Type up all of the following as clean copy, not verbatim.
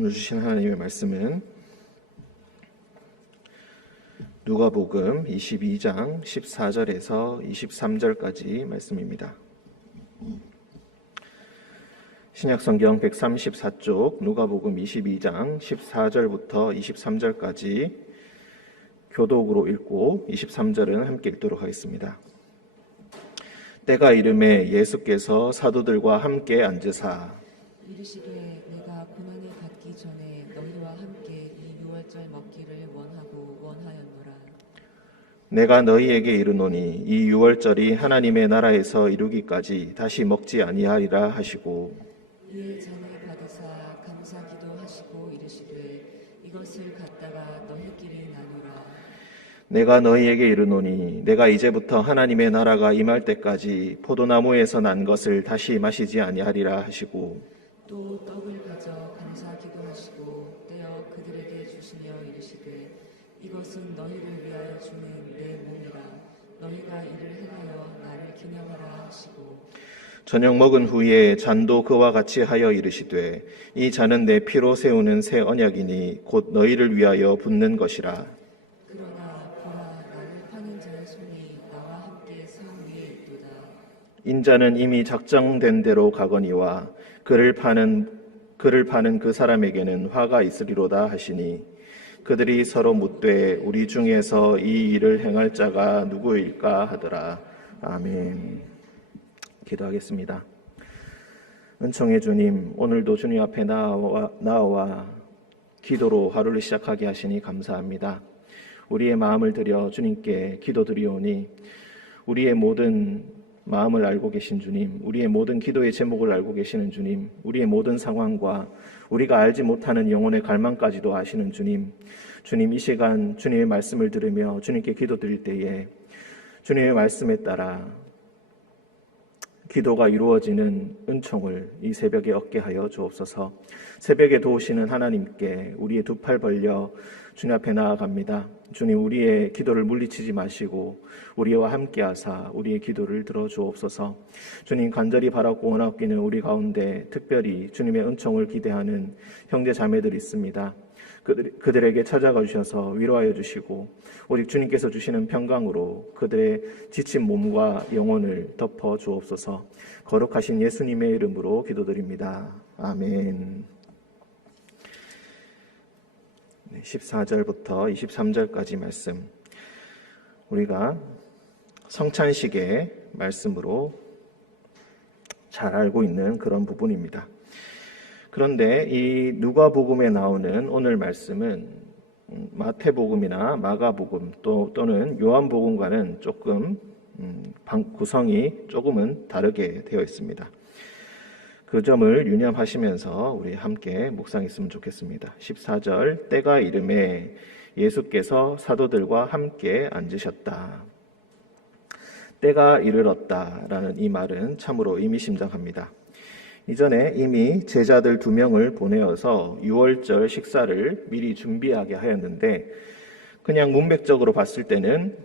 오늘 주신 하나님의 말씀은 누가복음 22장 14절에서 23절까지 말씀입니다. 신약성경 134쪽 누가복음 22장 14절부터 23절까지 교독으로 읽고 23절은 함께 읽도록 하겠습니다. 때가 이름에 예수께서 사도들과 함께 앉으사 이르시되 내가 고난을 받기 전에 너희와 함께 이 유월절 먹기를 원하고 원하였노라. 내가 너희에게 이르노니 이 유월절이 하나님의 나라에서 이루기까지 다시 먹지 아니하리라 하시고 이에 잔을 받으사 감사 기도하시고 이르시되 이것을 갖다가 너희끼리 나누라. 내가 너희에게 이르노니 내가 이제부터 하나님의 나라가 임할 때까지 포도나무에서 난 것을 다시 마시지 아니하리라 하시고 또 떡을 가져 감사 기도하시고 떼어 그들에게 주시며 이르시되 이것은 너희를 위하여 주는 내 몸이라. 너희가 이를 행하여 나를 기념하라 하시고 저녁 먹은 후에 잔도 그와 같이 하여 이르시되 이 잔은 내 피로 세우는 새 언약이니 곧 너희를 위하여 붓는 것이라. 그러나 보라 나를 파는 자의 손이 나와 함께 상 위에 있도다. 인자는 이미 작정된 대로 가거니와 그를 파는 그 사람에게는 화가 있으리로다 하시니 그들이 서로 묻되 우리 중에서 이 일을 행할 자가 누구일까 하더라. 아멘. 기도하겠습니다. 은총의 주님, 오늘도 주님 앞에 나와 기도로 하루를 시작하게 하시니 감사합니다. 우리의 마음을 들여 주님께 기도드리오니 우리의 모든 마음을 알고 계신 주님, 우리의 모든 기도의 제목을 알고 계시는 주님, 우리의 모든 상황과 우리가 알지 못하는 영혼의 갈망까지도 아시는 주님, 주님 이 시간 주님의 말씀을 들으며 주님께 기도드릴 때에 주님의 말씀에 따라 기도가 이루어지는 은총을 이 새벽에 얻게 하여 주옵소서. 새벽에 도우시는 하나님께 우리의 두 팔 벌려 주님 앞에 나아갑니다. 주님, 우리의 기도를 물리치지 마시고 우리와 함께 하사 우리의 기도를 들어주옵소서. 주님, 간절히 바라고 원하옵기는 우리 가운데 특별히 주님의 은총을 기대하는 형제 자매들이 있습니다. 그들에게 찾아가 주셔서 위로하여 주시고 오직 주님께서 주시는 평강으로 그들의 지친 몸과 영혼을 덮어 주옵소서. 거룩하신 예수님의 이름으로 기도드립니다. 아멘. 14절부터 23절까지 말씀, 우리가 성찬식의 말씀으로 잘 알고 있는 그런 부분입니다. 그런데 이 누가복음에 나오는 오늘 말씀은 마태복음이나 마가복음 또는 요한복음과는 조금 구성이 조금은 다르게 되어 있습니다. 그 점을 유념하시면서 우리 함께 묵상했으면 좋겠습니다. 14절, 때가 이름에 예수께서 사도들과 함께 앉으셨다. 때가 이르렀다라는 이 말은 참으로 의미심장합니다. 이전에 이미 제자들 2명을 보내어서 유월절 식사를 미리 준비하게 하였는데 그냥 문맥적으로 봤을 때는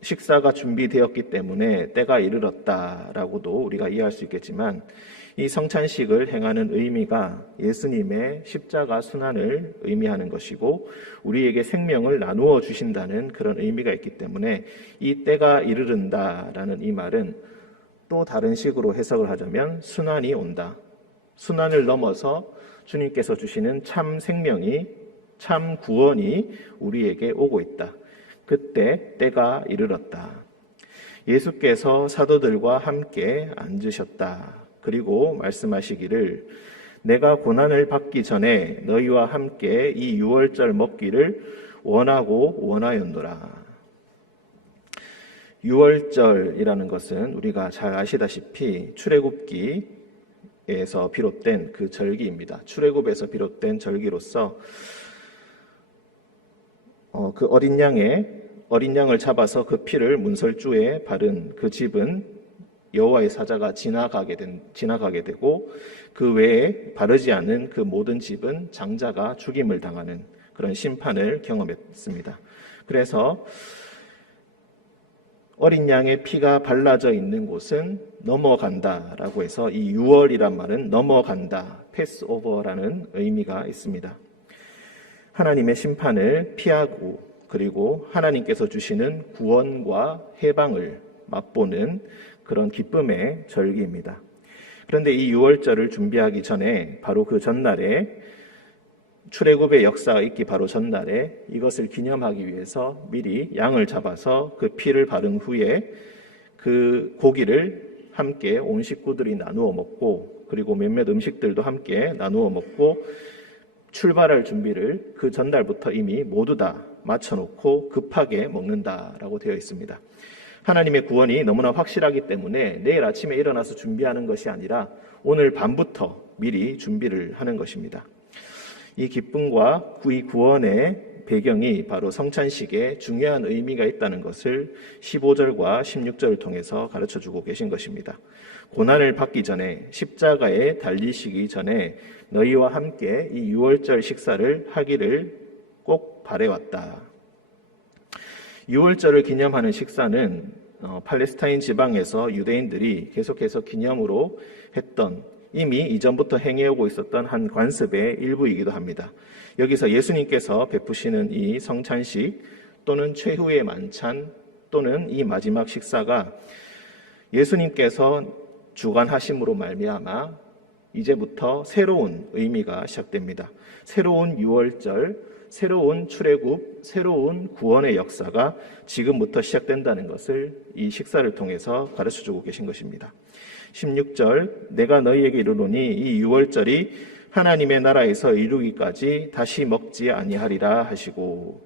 식사가 준비되었기 때문에 때가 이르렀다라고도 우리가 이해할 수 있겠지만 이 성찬식을 행하는 의미가 예수님의 십자가 순환을 의미하는 것이고 우리에게 생명을 나누어 주신다는 그런 의미가 있기 때문에 이 때가 이르른다라는 이 말은 또 다른 식으로 해석을 하자면 순환이 온다. 순환을 넘어서 주님께서 주시는 참 생명이, 참 구원이 우리에게 오고 있다. 그때 때가 이르렀다. 예수께서 사도들과 함께 앉으셨다. 그리고 말씀하시기를 내가 고난을 받기 전에 너희와 함께 이 유월절 먹기를 원하고 원하였노라. 유월절이라는 것은 우리가 잘 아시다시피 출애굽기에서 비롯된 그 절기입니다. 출애굽에서 비롯된 절기로서 그 어린 양을 잡아서 그 피를 문설주에 바른 그 집은 여호와의 사자가 지나가게 되고 그 외에 바르지 않은 그 모든 집은 장자가 죽임을 당하는 그런 심판을 경험했습니다. 그래서 어린 양의 피가 발라져 있는 곳은 넘어간다라고 해서 이 유월이란 말은 넘어간다, 패스오버라는 의미가 있습니다. 하나님의 심판을 피하고 그리고 하나님께서 주시는 구원과 해방을 맛보는 그런 기쁨의 절기입니다. 그런데 이 유월절을 준비하기 전에 바로 그 전날에 출애굽의 역사가 있기 바로 전날에 이것을 기념하기 위해서 미리 양을 잡아서 그 피를 바른 후에 그 고기를 함께 온 식구들이 나누어 먹고 그리고 몇몇 음식들도 함께 나누어 먹고 출발할 준비를 그 전날부터 이미 모두 다 맞춰놓고 급하게 먹는다라고 되어 있습니다. 하나님의 구원이 너무나 확실하기 때문에 내일 아침에 일어나서 준비하는 것이 아니라 오늘 밤부터 미리 준비를 하는 것입니다. 이 기쁨과 이 구원의 배경이 바로 성찬식에 중요한 의미가 있다는 것을 15절과 16절을 통해서 가르쳐주고 계신 것입니다. 고난을 받기 전에 십자가에 달리시기 전에 너희와 함께 이 유월절 식사를 하기를 꼭 바래왔다. 유월절을 기념하는 식사는 팔레스타인 지방에서 유대인들이 계속해서 기념으로 했던 이미 이전부터 행해오고 있었던 한 관습의 일부이기도 합니다. 여기서 예수님께서 베푸시는 이 성찬식 또는 최후의 만찬 또는 이 마지막 식사가 예수님께서 주관하심으로 말미암아 이제부터 새로운 의미가 시작됩니다. 새로운 유월절, 새로운 출애굽, 새로운 구원의 역사가 지금부터 시작된다는 것을 이 식사를 통해서 가르쳐주고 계신 것입니다. 16절 내가 너희에게 이르노니 이 유월절이 하나님의 나라에서 이루기까지 다시 먹지 아니하리라 하시고,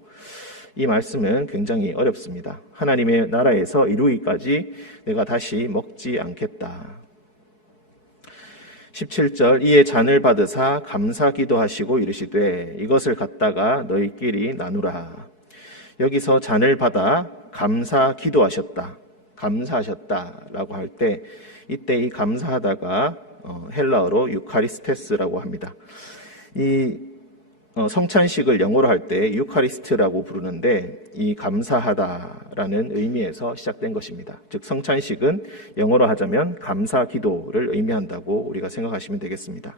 이 말씀은 굉장히 어렵습니다. 하나님의 나라에서 이루기까지 내가 다시 먹지 않겠다. 17절 이에 잔을 받으사 감사 기도하시고 이르시되 이것을 갖다가 너희끼리 나누라. 여기서 잔을 받아 감사 기도하셨다, 감사하셨다라고 할 때 이때 이 감사하다가 헬라어로 유카리스테스라고 합니다. 이 성찬식을 영어로 할 때 유카리스트라고 부르는데 이 감사하다라는 의미에서 시작된 것입니다. 즉 성찬식은 영어로 하자면 감사 기도를 의미한다고 우리가 생각하시면 되겠습니다.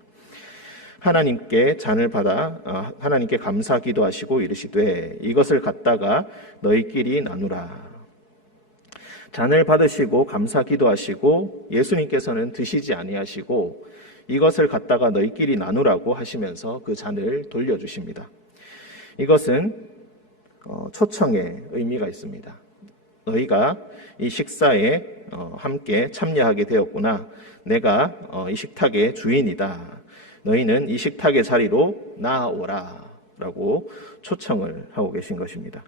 하나님께 잔을 받아 하나님께 감사 기도하시고 이르시되 이것을 갖다가 너희끼리 나누라. 잔을 받으시고 감사 기도하시고 예수님께서는 드시지 아니하시고 이것을 갖다가 너희끼리 나누라고 하시면서 그 잔을 돌려주십니다. 이것은 초청의 의미가 있습니다. 너희가 이 식사에 함께 참여하게 되었구나. 내가 이 식탁의 주인이다. 너희는 이 식탁의 자리로 나아오라 라고 초청을 하고 계신 것입니다.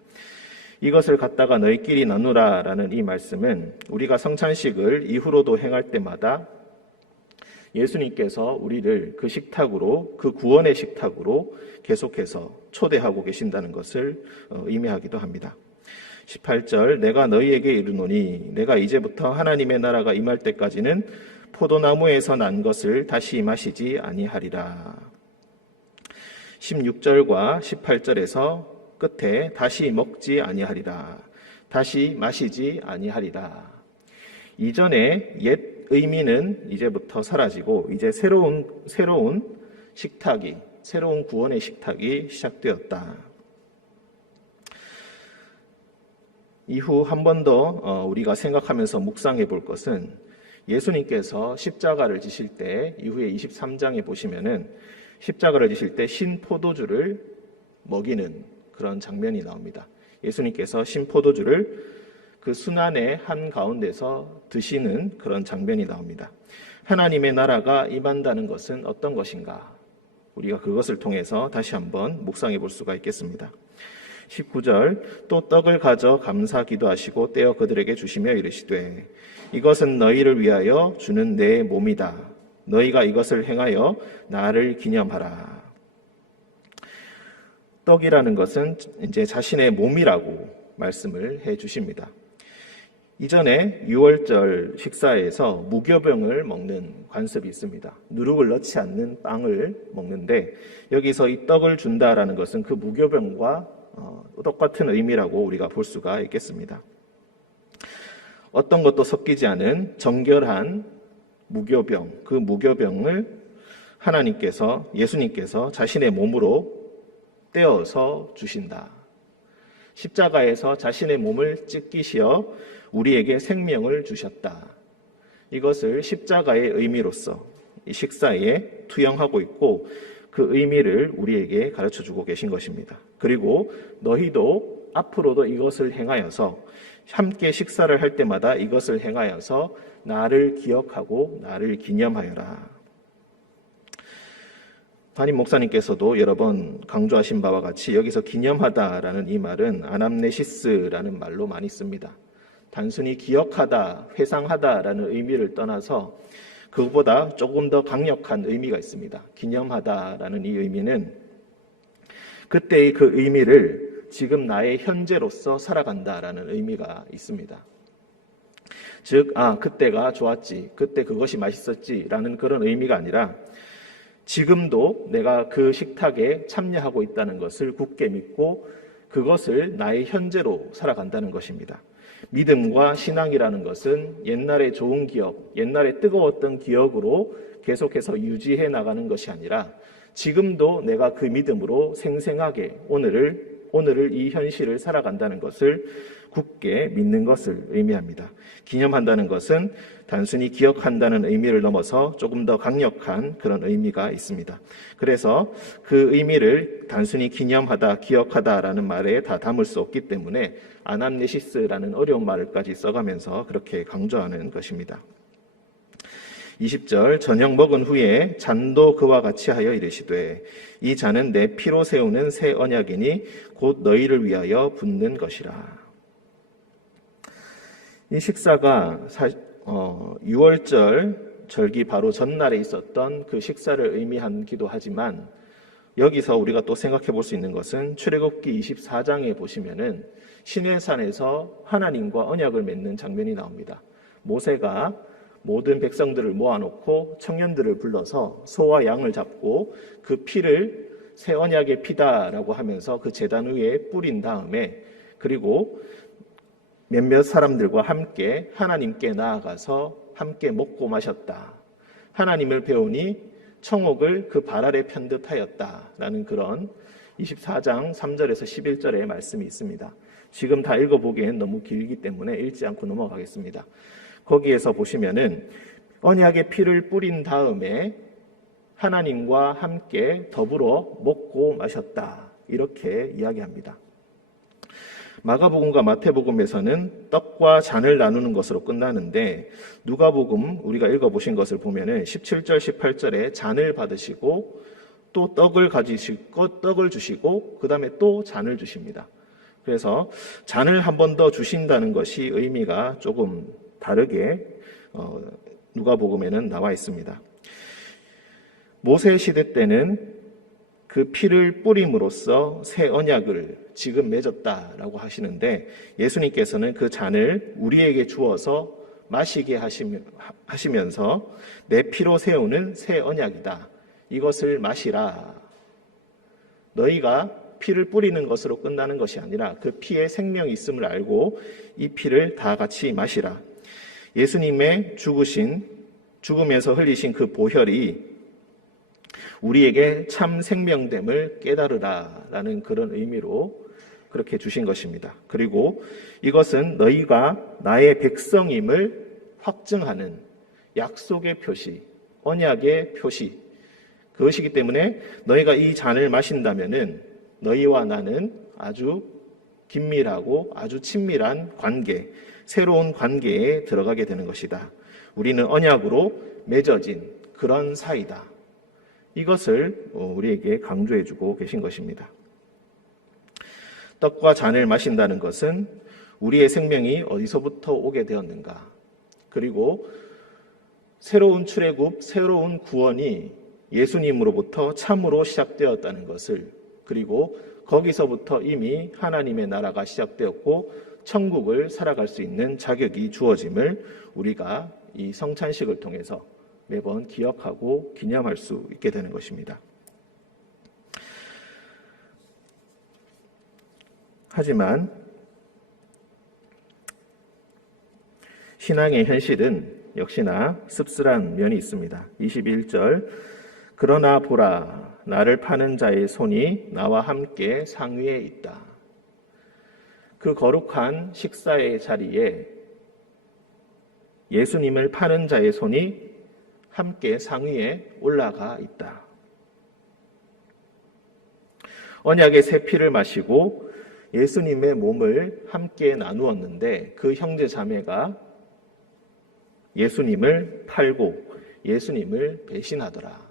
이것을 갖다가 너희끼리 나누라라는 이 말씀은 우리가 성찬식을 이후로도 행할 때마다 예수님께서 우리를 그 식탁으로, 그 구원의 식탁으로 계속해서 초대하고 계신다는 것을 의미하기도 합니다. 18절 내가 너희에게 이르노니 내가 이제부터 하나님의 나라가 임할 때까지는 포도나무에서 난 것을 다시 마시지 아니하리라. 16절과 18절에서 끝에 다시 먹지 아니하리라, 다시 마시지 아니하리라. 이전의 옛 의미는 이제부터 사라지고 이제 새로운 식탁이, 새로운 구원의 식탁이 시작되었다. 이후 한 번 더 우리가 생각하면서 묵상해 볼 것은 예수님께서 십자가를 지실 때 이후에 23장에 보시면은 십자가를 지실 때 신포도주를 먹이는 그런 장면이 나옵니다. 예수님께서 신포도주를 그 순환의 한가운데서 드시는 그런 장면이 나옵니다. 하나님의 나라가 임한다는 것은 어떤 것인가? 우리가 그것을 통해서 다시 한번 묵상해 볼 수가 있겠습니다. 19절 또 떡을 가져 감사 기도하시고 떼어 그들에게 주시며 이르시되 이것은 너희를 위하여 주는 내 몸이다. 너희가 이것을 행하여 나를 기념하라. 떡이라는 것은 이제 자신의 몸이라고 말씀을 해 주십니다. 이전에 유월절 식사에서 무교병을 먹는 관습이 있습니다. 누룩을 넣지 않는 빵을 먹는데 여기서 이 떡을 준다라는 것은 그 무교병과 똑같은 의미라고 우리가 볼 수가 있겠습니다. 어떤 것도 섞이지 않은 정결한 무교병, 그 무교병을 하나님께서, 예수님께서 자신의 몸으로 떼어서 주신다. 십자가에서 자신의 몸을 찢기시어 우리에게 생명을 주셨다. 이것을 십자가의 의미로서 이 식사에 투영하고 있고 그 의미를 우리에게 가르쳐주고 계신 것입니다. 그리고 너희도 앞으로도 이것을 행하여서 함께 식사를 할 때마다 이것을 행하여서 나를 기억하고 나를 기념하여라. 담임 목사님께서도 여러 번 강조하신 바와 같이 여기서 기념하다라는 이 말은 아남네시스라는 말로 많이 씁니다. 단순히 기억하다, 회상하다라는 의미를 떠나서 그것보다 조금 더 강력한 의미가 있습니다. 기념하다라는 이 의미는 그때의 그 의미를 지금 나의 현재로서 살아간다라는 의미가 있습니다. 즉, 그때가 좋았지, 그때 그것이 맛있었지라는 그런 의미가 아니라 지금도 내가 그 식탁에 참여하고 있다는 것을 굳게 믿고 그것을 나의 현재로 살아간다는 것입니다. 믿음과 신앙이라는 것은 옛날의 좋은 기억, 옛날에 뜨거웠던 기억으로 계속해서 유지해 나가는 것이 아니라 지금도 내가 그 믿음으로 생생하게 오늘을 이 현실을 살아간다는 것을 굳게 믿는 것을 의미합니다. 기념한다는 것은 단순히 기억한다는 의미를 넘어서 조금 더 강력한 그런 의미가 있습니다. 그래서 그 의미를 단순히 기념하다, 기억하다라는 말에 다 담을 수 없기 때문에 아남네시스라는 어려운 말을까지 써가면서 그렇게 강조하는 것입니다. 20절 저녁 먹은 후에 잔도 그와 같이 하여 이르시되 이 잔은 내 피로 세우는 새 언약이니 곧 너희를 위하여 붓는 것이라. 이 식사가 6월절 절기 바로 전날에 있었던 그 식사를 의미하기도 하지만 여기서 우리가 또 생각해 볼 수 있는 것은 출애굽기 24장에 보시면은 시내산에서 하나님과 언약을 맺는 장면이 나옵니다. 모세가 모든 백성들을 모아놓고 청년들을 불러서 소와 양을 잡고 그 피를 새 언약의 피다라고 하면서 그 제단 위에 뿌린 다음에 그리고 몇몇 사람들과 함께 하나님께 나아가서 함께 먹고 마셨다. 하나님을 배우니 청옥을 그 발 아래 편듯하였다라는 그런 24장 3절에서 11절의 말씀이 있습니다. 지금 다 읽어보기엔 너무 길기 때문에 읽지 않고 넘어가겠습니다. 거기에서 보시면은 언약의 피를 뿌린 다음에 하나님과 함께 더불어 먹고 마셨다. 이렇게 이야기합니다. 마가복음과 마태복음에서는 떡과 잔을 나누는 것으로 끝나는데 누가복음 우리가 읽어보신 것을 보면은 17절, 18절에 잔을 받으시고 또 떡을 가지시고 떡을 주시고 그 다음에 또 잔을 주십니다. 그래서 잔을 한 번 더 주신다는 것이 의미가 조금 다르게 누가복음에는 나와 있습니다. 모세 시대 때는 그 피를 뿌림으로써 새 언약을 지금 맺었다라고 하시는데 예수님께서는 그 잔을 우리에게 주어서 마시게 하시면서 내 피로 세우는 새 언약이다. 이것을 마시라. 너희가 피를 뿌리는 것으로 끝나는 것이 아니라 그 피에 생명이 있음을 알고 이 피를 다 같이 마시라. 예수님의 죽음에서 흘리신 그 보혈이 우리에게 참 생명됨을 깨달으라라는 그런 의미로 그렇게 주신 것입니다. 그리고 이것은 너희가 나의 백성임을 확증하는 약속의 표시, 언약의 표시, 그것이기 때문에 너희가 이 잔을 마신다면은 너희와 나는 아주 긴밀하고 아주 친밀한 관계, 새로운 관계에 들어가게 되는 것이다. 우리는 언약으로 맺어진 그런 사이다. 이것을 우리에게 강조해주고 계신 것입니다. 떡과 잔을 마신다는 것은 우리의 생명이 어디서부터 오게 되었는가, 그리고 새로운 출애굽, 새로운 구원이 예수님으로부터 참으로 시작되었다는 것을, 그리고 거기서부터 이미 하나님의 나라가 시작되었고 천국을 살아갈 수 있는 자격이 주어짐을 우리가 이 성찬식을 통해서 매번 기억하고 기념할 수 있게 되는 것입니다. 하지만 신앙의 현실은 역시나 씁쓸한 면이 있습니다. 21절 그러나 보라 나를 파는 자의 손이 나와 함께 상위에 있다. 그 거룩한 식사의 자리에 예수님을 파는 자의 손이 함께 상위에 올라가 있다. 언약의 새 피를 마시고 예수님의 몸을 함께 나누었는데 그 형제 자매가 예수님을 팔고 예수님을 배신하더라.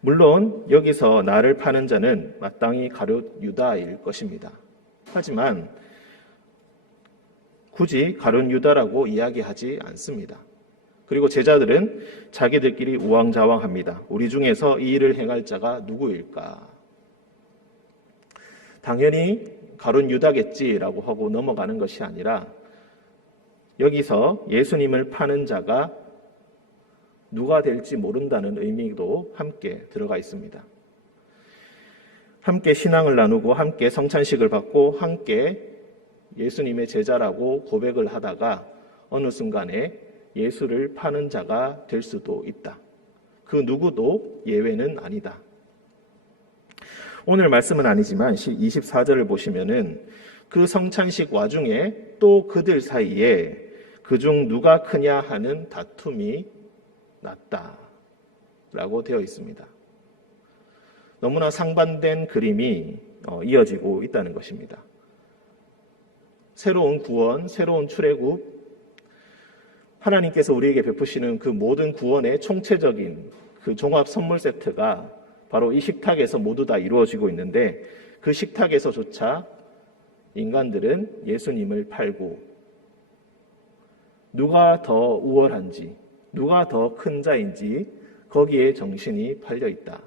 물론 여기서 나를 파는 자는 마땅히 가룟 유다일 것입니다. 하지만 굳이 가룟 유다라고 이야기하지 않습니다. 그리고 제자들은 자기들끼리 우왕좌왕합니다. 우리 중에서 이 일을 행할 자가 누구일까? 당연히 가룟 유다겠지라고 하고 넘어가는 것이 아니라 여기서 예수님을 파는 자가 누가 될지 모른다는 의미도 함께 들어가 있습니다. 함께 신앙을 나누고 함께 성찬식을 받고 함께 예수님의 제자라고 고백을 하다가 어느 순간에 예수를 파는 자가 될 수도 있다. 그 누구도 예외는 아니다. 오늘 말씀은 아니지만 24절을 보시면은 그 성찬식 와중에 또 그들 사이에 그중 누가 크냐 하는 다툼이 났다라고 되어 있습니다. 너무나 상반된 그림이 이어지고 있다는 것입니다. 새로운 구원, 새로운 출애굽, 하나님께서 우리에게 베푸시는 그 모든 구원의 총체적인 그 종합 선물 세트가 바로 이 식탁에서 모두 다 이루어지고 있는데 그 식탁에서조차 인간들은 예수님을 팔고 누가 더 우월한지, 누가 더 큰 자인지 거기에 정신이 팔려 있다.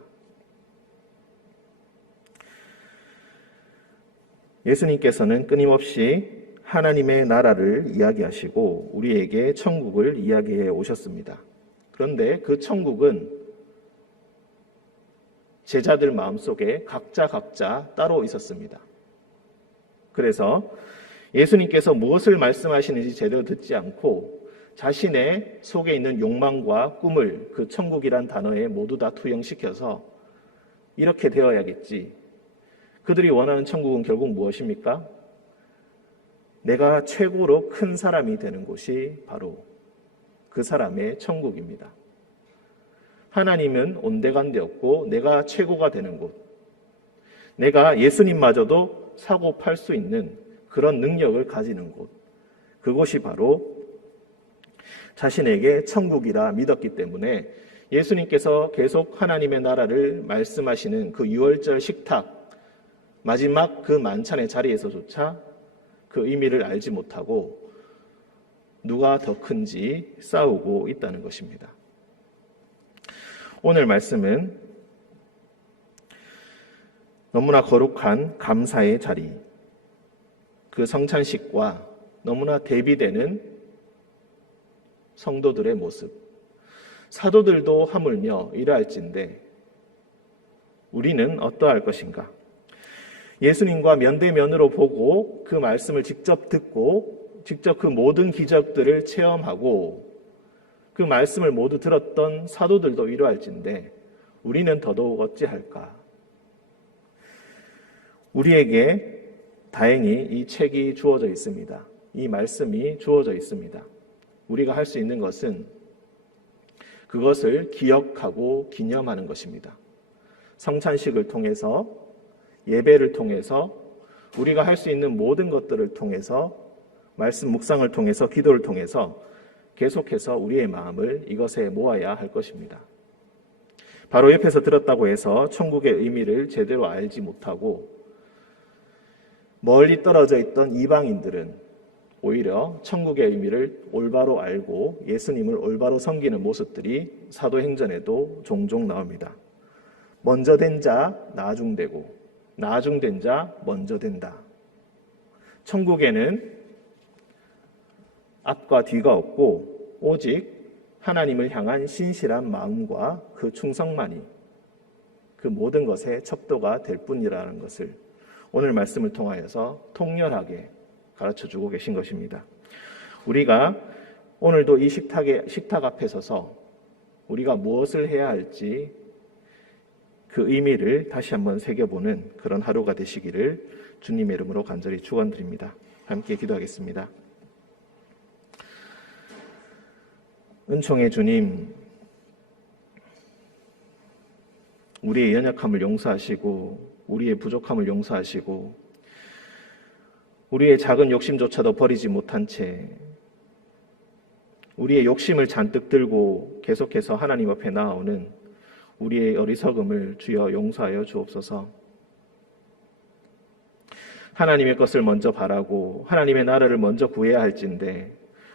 예수님께서는 끊임없이 하나님의 나라를 이야기하시고 우리에게 천국을 이야기해 오셨습니다. 그런데 그 천국은 제자들 마음속에 각자 따로 있었습니다. 그래서 예수님께서 무엇을 말씀하시는지 제대로 듣지 않고 자신의 속에 있는 욕망과 꿈을 그 천국이란 단어에 모두 다 투영시켜서 이렇게 되어야겠지. 그들이 원하는 천국은 결국 무엇입니까? 내가 최고로 큰 사람이 되는 곳이 바로 그 사람의 천국입니다. 하나님은 온데간데없고 내가 최고가 되는 곳, 내가 예수님마저도 사고 팔 수 있는 그런 능력을 가지는 곳, 그곳이 바로 자신에게 천국이라 믿었기 때문에 예수님께서 계속 하나님의 나라를 말씀하시는 그 유월절 식탁, 마지막 그 만찬의 자리에서조차 그 의미를 알지 못하고 누가 더 큰지 싸우고 있다는 것입니다. 오늘 말씀은 너무나 거룩한 감사의 자리, 그 성찬식과 너무나 대비되는 성도들의 모습, 사도들도 하물며 이러할진데 우리는 어떠할 것인가? 예수님과 면대면으로 보고 그 말씀을 직접 듣고 직접 그 모든 기적들을 체험하고 그 말씀을 모두 들었던 사도들도 이러할진데 우리는 더더욱 어찌할까? 우리에게 다행히 이 책이 주어져 있습니다. 이 말씀이 주어져 있습니다. 우리가 할 수 있는 것은 그것을 기억하고 기념하는 것입니다. 성찬식을 통해서, 예배를 통해서, 우리가 할 수 있는 모든 것들을 통해서, 말씀 묵상을 통해서, 기도를 통해서 계속해서 우리의 마음을 이것에 모아야 할 것입니다. 바로 옆에서 들었다고 해서 천국의 의미를 제대로 알지 못하고 멀리 떨어져 있던 이방인들은 오히려 천국의 의미를 올바로 알고 예수님을 올바로 섬기는 모습들이 사도행전에도 종종 나옵니다. 먼저 된 자 나중되고 나중된 자 먼저 된다. 천국에는 앞과 뒤가 없고 오직 하나님을 향한 신실한 마음과 그 충성만이 그 모든 것의 척도가 될 뿐이라는 것을 오늘 말씀을 통하여서 통렬하게 가르쳐주고 계신 것입니다. 우리가 오늘도 이 식탁 앞에 서서 우리가 무엇을 해야 할지 그 의미를 다시 한번 새겨보는 그런 하루가 되시기를 주님의 이름으로 간절히 축원드립니다. 함께 기도하겠습니다. 은총의 주님, 우리의 연약함을 용서하시고 우리의 부족함을 용서하시고 우리의 작은 욕심조차도 버리지 못한 채 우리의 욕심을 잔뜩 들고 계속해서 하나님 앞에 나아오는 우리의 어리석음을 주여 용서하여 주옵소서. 하나님의 것을 먼저 바라고 하나님의 나라를 먼저 구해야 할진데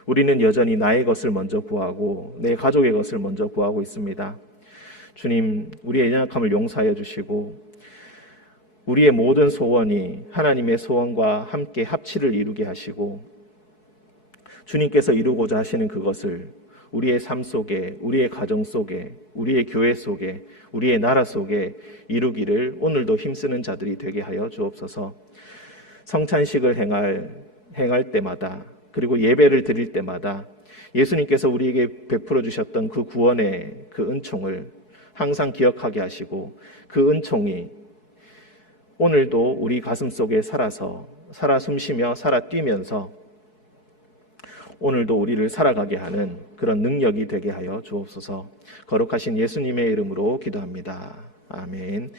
우리는 여전히 나의 것을 먼저 구하고 내 가족의 것을 먼저 구하고 있습니다. 주님, 우리의 연약함을 용서하여 주시고 우리의 모든 소원이 하나님의 소원과 함께 합치를 이루게 하시고 주님께서 이루고자 하시는 그것을 우리의 삶 속에, 우리의 가정 속에, 우리의 교회 속에, 우리의 나라 속에 이루기를 오늘도 힘쓰는 자들이 되게 하여 주옵소서. 성찬식을 행할 때마다 그리고 예배를 드릴 때마다 예수님께서 우리에게 베풀어 주셨던 그 구원의 그 은총을 항상 기억하게 하시고 그 은총이 오늘도 우리 가슴 속에 살아 숨쉬며 살아 뛰면서 오늘도 우리를 살아가게 하는 그런 능력이 되게 하여 주옵소서. 거룩하신 예수님의 이름으로 기도합니다. 아멘.